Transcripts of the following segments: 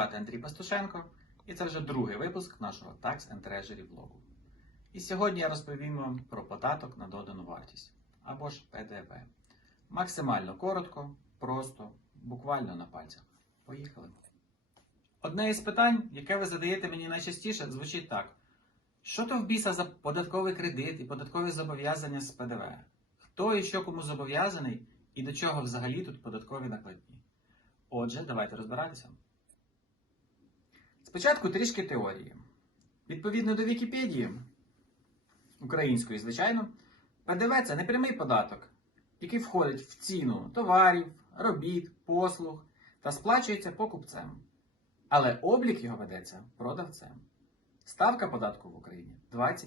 Звати Андрій Пастушенко, і це вже другий випуск нашого Tax and Treasury блогу. І сьогодні я розповім вам про податок на додану вартість або ж ПДВ. Максимально коротко, просто, буквально на пальцях. Поїхали. Одне із питань, яке ви задаєте мені найчастіше, звучить так: що то в біса за податковий кредит і податкові зобов'язання з ПДВ? Хто і що кому зобов'язаний, і до чого взагалі тут податкові накладні? Отже, давайте розбиратися. Спочатку трішки теорії. Відповідно до Вікіпедії, української, звичайно, ПДВ це непрямий податок, який входить в ціну товарів, робіт, послуг та сплачується покупцем. Але облік його ведеться продавцем. Ставка податку в Україні 20%.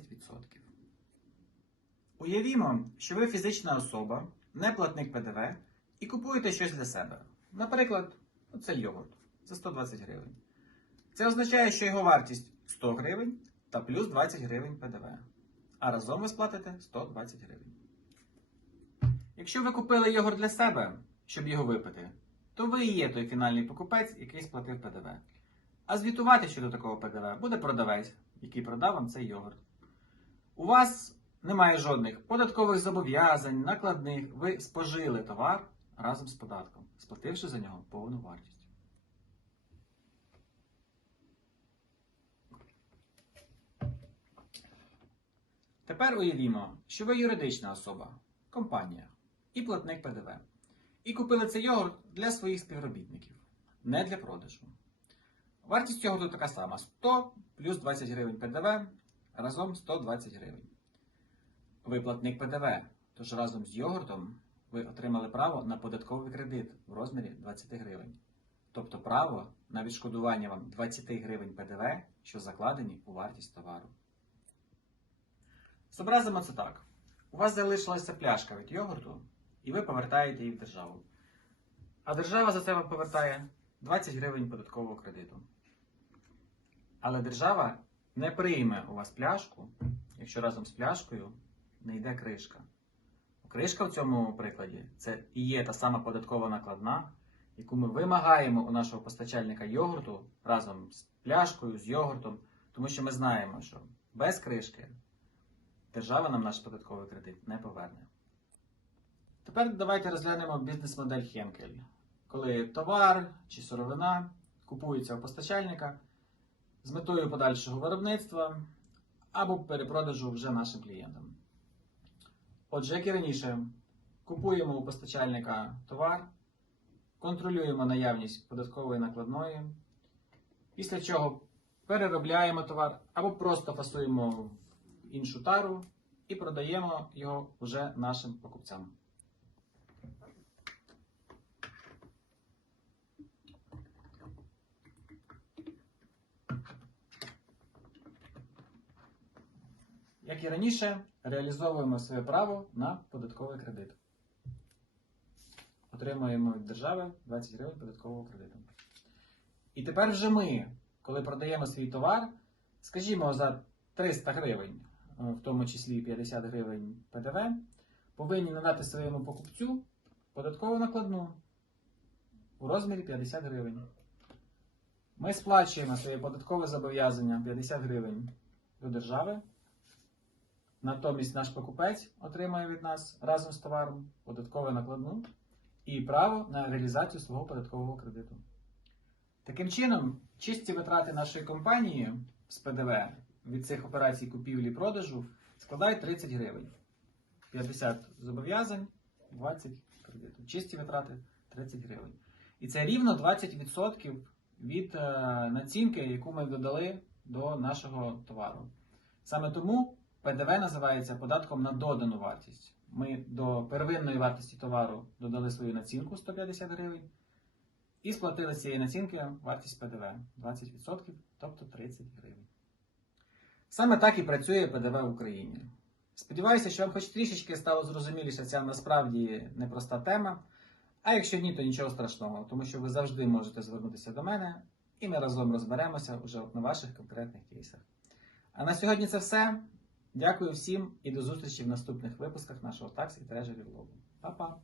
Уявімо, що ви фізична особа, не платник ПДВ, і купуєте щось для себе. Наприклад, оцей йогурт за 120 гривень. Це означає, що його вартість 100 гривень та плюс 20 гривень ПДВ. А разом ви сплатите 120 гривень. Якщо ви купили йогурт для себе, щоб його випити, то ви і є той фінальний покупець, який сплатив ПДВ. А звітувати щодо такого ПДВ буде продавець, який продав вам цей йогурт. У вас немає жодних податкових зобов'язань, накладних. Ви спожили товар разом з податком, сплативши за нього повну вартість. Тепер уявімо, що ви юридична особа, компанія і платник ПДВ. І купили цей йогурт для своїх співробітників, не для продажу. Вартість йогурту така сама: 100 плюс 20 гривень ПДВ, разом 120 гривень. Ви платник ПДВ, тож разом з йогуртом ви отримали право на податковий кредит в розмірі 20 гривень. Тобто право на відшкодування вам 20 гривень ПДВ, що закладені у вартість товару. Зобразимо це так. У вас залишилася пляшка від йогурту, і ви повертаєте її в державу. А держава за це повертає 20 гривень податкового кредиту. Але держава не прийме у вас пляшку, якщо разом з пляшкою не йде кришка. Кришка в цьому прикладі це і є та сама податкова накладна, яку ми вимагаємо у нашого постачальника йогурту разом з пляшкою, з йогуртом, тому що ми знаємо, що без кришки держава нам наш податковий кредит не поверне. Тепер давайте розглянемо бізнес-модель Хенкель, коли товар чи сировина купується у постачальника з метою подальшого виробництва або перепродажу вже нашим клієнтам. Отже, як і раніше, купуємо у постачальника товар, контролюємо наявність податкової накладної, після чого переробляємо товар або просто фасуємо іншу тару і продаємо його вже нашим покупцям. Як і раніше, реалізовуємо своє право на податковий кредит. Отримуємо від держави 20 гривень податкового кредиту. І тепер вже ми, коли продаємо свій товар, скажімо, за 300 гривень, в тому числі 50 гривень ПДВ, повинні надати своєму покупцю податкову накладну у розмірі 50 гривень. Ми сплачуємо своє податкове зобов'язання 50 гривень до держави. Натомість наш покупець отримає від нас разом з товаром податкову накладну і право на реалізацію свого податкового кредиту. Таким чином, чисті витрати нашої компанії з ПДВ від цих операцій купівлі-продажу складають 30 гривень. 50 зобов'язань, 20 кредиту. Чисті витрати 30 гривень. І це рівно 20% від е, націнки, яку ми додали до нашого товару. Саме тому ПДВ називається податком на додану вартість. Ми до первинної вартості товару додали свою націнку 150 гривень і сплатили з цієї націнки вартість ПДВ 20%, тобто 30 гривень. Саме так і працює ПДВ в Україні. Сподіваюся, що вам хоч трішечки стало зрозуміліше ця насправді непроста тема. А якщо ні, то нічого страшного, тому що ви завжди можете звернутися до мене, і ми разом розберемося уже на ваших конкретних кейсах. А на сьогодні це все. Дякую всім і до зустрічі в наступних випусках нашого таксі і трежері влогу. Па-па!